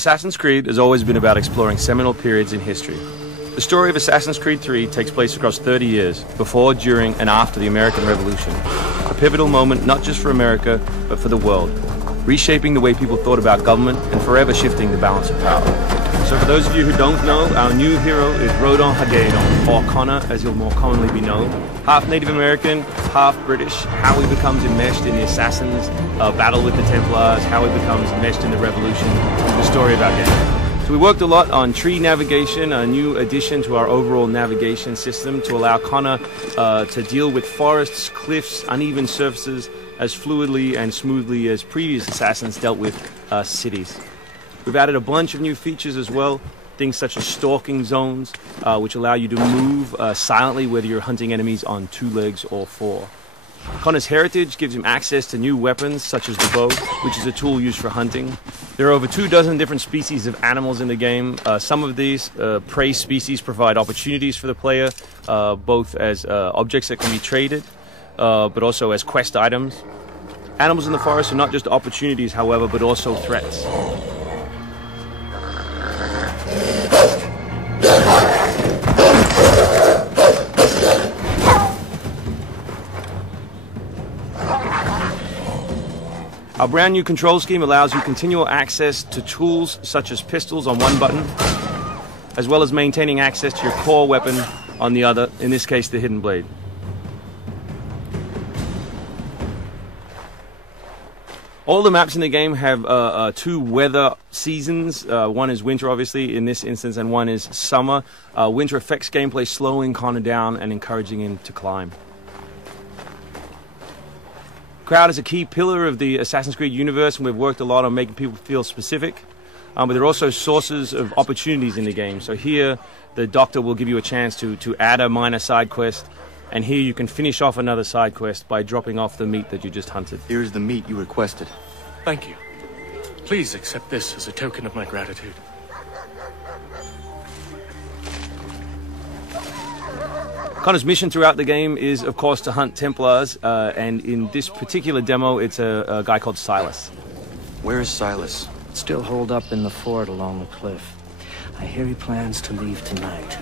Assassin's Creed has always been about exploring seminal periods in history. The story of Assassin's Creed 3 takes place across 30 years, before, during, and after the American Revolution. A pivotal moment not just for America, but for the world, reshaping the way people thought about government and forever shifting the balance of power. So for those of you who don't know, our new hero is Rodin Hagedon, or Connor as he'll more commonly be known. Half Native American, half British, how he becomes enmeshed in the Assassins' battle with the Templars, how he becomes enmeshed in the Revolution, the story about him. So we worked a lot on tree navigation, a new addition to our overall navigation system to allow Connor to deal with forests, cliffs, uneven surfaces as fluidly and smoothly as previous Assassins dealt with cities. We've added a bunch of new features as well, things such as stalking zones, which allow you to move silently whether you're hunting enemies on 2 legs or 4. Connor's heritage gives him access to new weapons such as the bow, which is a tool used for hunting. There are over 24 different species of animals in the game. Some of these prey species provide opportunities for the player, both as objects that can be traded, but also as quest items. Animals in the forest are not just opportunities, however, but also threats. Our brand new control scheme allows you continual access to tools such as pistols on one button, as well as maintaining access to your core weapon on the other, in this case the Hidden Blade. All the maps in the game have 2 weather seasons. One is winter, obviously, in this instance, and one is summer. Winter affects gameplay, slowing Connor down and encouraging him to climb. Crowd is a key pillar of the Assassin's Creed universe, and we've worked a lot on making people feel specific. But there are also sources of opportunities in the game. So here, the Doctor will give you a chance to add a minor side quest, and here you can finish off another side quest by dropping off the meat that you just hunted. Here's the meat you requested. Thank you. Please accept this as a token of my gratitude. Connor's mission throughout the game is, of course, to hunt Templars, and in this particular demo, it's a guy called Silas. Where is Silas? Still holed up in the fort along the cliff. I hear he plans to leave tonight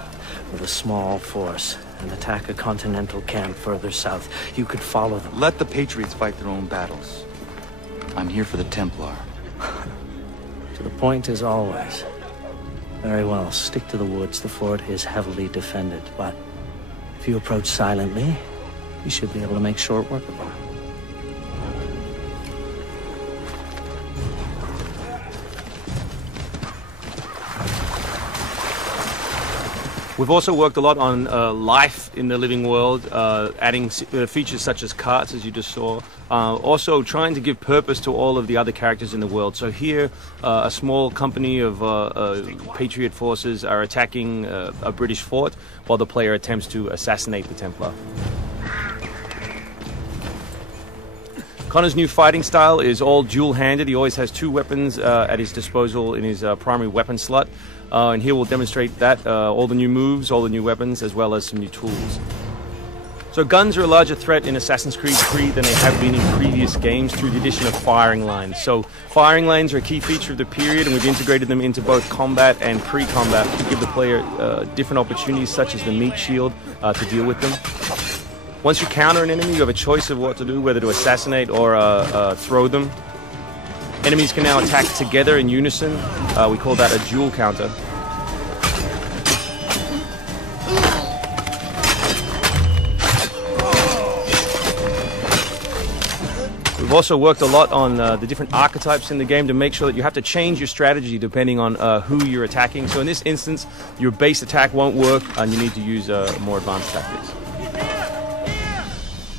with a small force and attack a continental camp further south. You could follow them. Let the Patriots fight their own battles. I'm here for the Templar. To the point as always. Very well, stick to the woods. The fort is heavily defended, but if you approach silently, you should be able to make short work of them. We've also worked a lot on life in the living world, adding features such as carts, as you just saw. Also trying to give purpose to all of the other characters in the world. So here, a small company of Patriot forces are attacking a British fort while the player attempts to assassinate the Templar. Connor's new fighting style is all dual-handed. He always has 2 weapons at his disposal in his primary weapon slot. And here we'll demonstrate that, all the new moves, all the new weapons, as well as some new tools. So guns are a larger threat in Assassin's Creed 3 than they have been in previous games through the addition of firing lines. So firing lanes are a key feature of the period, and we've integrated them into both combat and pre-combat to give the player different opportunities, such as the meat shield, to deal with them. Once you counter an enemy, you have a choice of what to do, whether to assassinate or throw them. Enemies can now attack together in unison. We call that a dual counter. We've also worked a lot on the different archetypes in the game to make sure that you have to change your strategy depending on who you're attacking. So in this instance, your base attack won't work and you need to use more advanced tactics.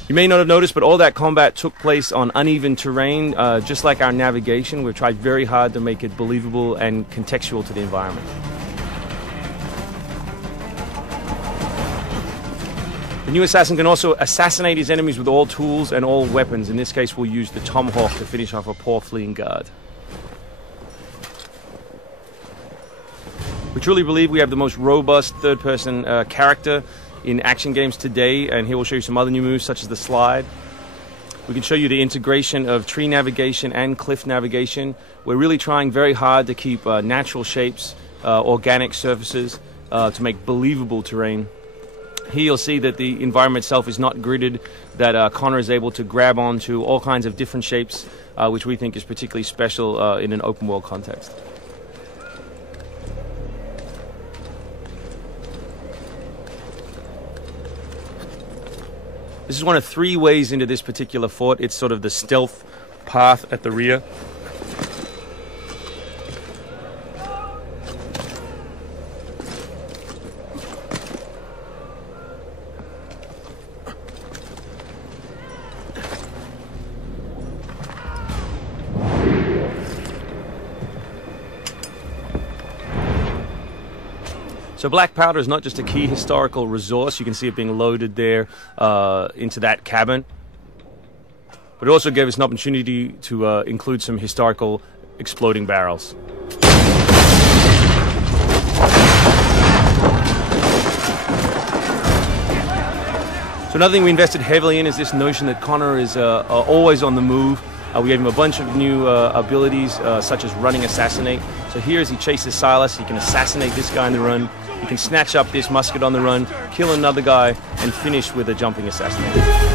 You may not have noticed, but all that combat took place on uneven terrain. Just like our navigation, we've tried very hard to make it believable and contextual to the environment. The new assassin can also assassinate his enemies with all tools and all weapons. In this case, we'll use the tomahawk to finish off a poor fleeing guard. We truly believe we have the most robust third-person character in action games today, and here we'll show you some other new moves such as the slide. We can show you the integration of tree navigation and cliff navigation. We're really trying very hard to keep natural shapes, organic surfaces, to make believable terrain. Here you'll see that the environment itself is not gridded, that Connor is able to grab onto all kinds of different shapes, which we think is particularly special in an open world context. This is one of 3 ways into this particular fort. It's sort of the stealth path at the rear. So black powder is not just a key historical resource. You can see it being loaded there into that cabin. But it also gave us an opportunity to include some historical exploding barrels. So another thing we invested heavily in is this notion that Connor is always on the move. We gave him a bunch of new abilities, such as running assassinate. So here as he chases Silas, he can assassinate this guy on the run. He can snatch up this musket on the run, kill another guy, and finish with a jumping assassinate.